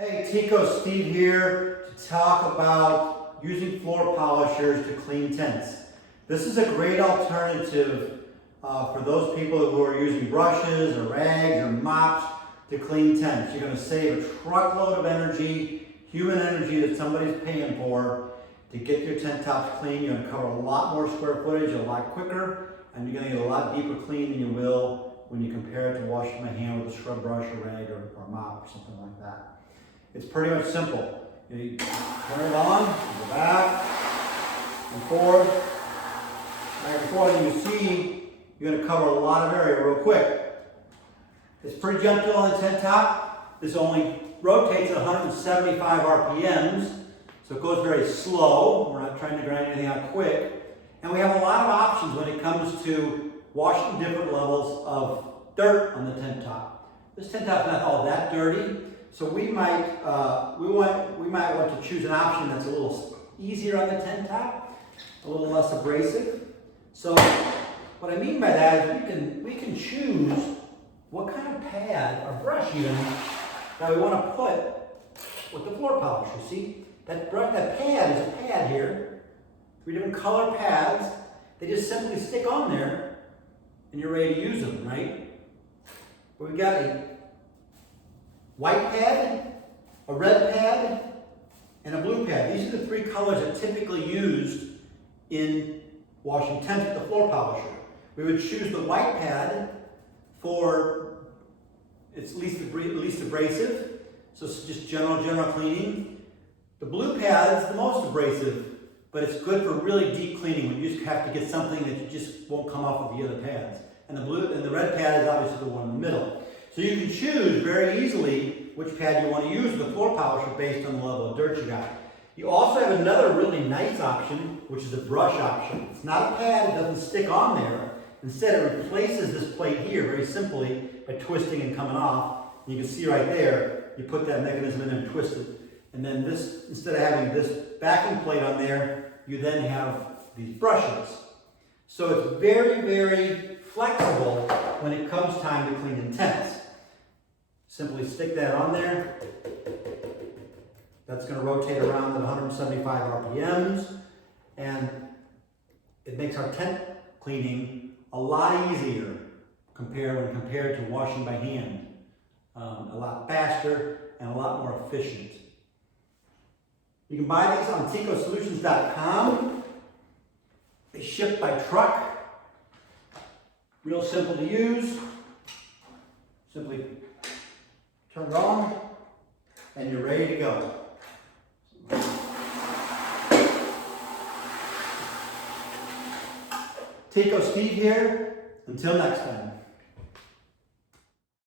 Hey, Teeco Steve here to talk about using floor polishers to clean tents. This is a great alternative for those people who are using brushes or rags or mops to clean tents. You're going to save a truckload of energy, human energy that somebody's paying for to get your tent tops clean. You're going to cover a lot more square footage a lot quicker, and you're going to get a lot deeper clean than you will when you compare it to washing my hand with a scrub brush or rag or mop or something like that. It's pretty much simple. You turn it on, go back and forth, and you see you're going to cover a lot of area real quick. It's pretty gentle on the tent top. This only rotates at 175 RPMs, so it goes very slow. We're not trying to grind anything out quick. And we have a lot of options when it comes to washing different levels of dirt on the tent top. This tent top is not all that dirty. So we might want to choose an option that's a little easier on the tent top, a little less abrasive. So what I mean by that is we can choose what kind of pad or brush even that we want to put with the floor polisher. See, that pad is a pad here, 3 different color pads. They just simply stick on there and you're ready to use them, right? But we've got a white pad, a red pad, and a blue pad. These are the 3 colors that are typically used in washing tents with the floor polisher. We would choose the white pad for its least abrasive, so it's just general cleaning. The blue pad is the most abrasive, but it's good for really deep cleaning when you just have to get something that you just won't come off with the other pads. And the red pad is obviously the one in the middle. So you can choose very easily which pad you want to use with the floor polisher based on the level of dirt you got. You also have another really nice option, which is a brush option. It's not a pad, it doesn't stick on there. Instead, it replaces this plate here very simply by twisting and coming off. And you can see right there, you put that mechanism in and twist it. And then this, instead of having this backing plate on there, you then have these brushes. So it's very, very flexible when it comes time to clean tents. Simply stick that on there. That's going to rotate around at 175 RPMs, and it makes our tent cleaning a lot easier when compared to washing by hand. A lot faster and a lot more efficient. You can buy these on teecosolutions.com. They ship by truck. Real simple to use. Simply turn it on, and you're ready to go. Teeco Steve here. Until next time.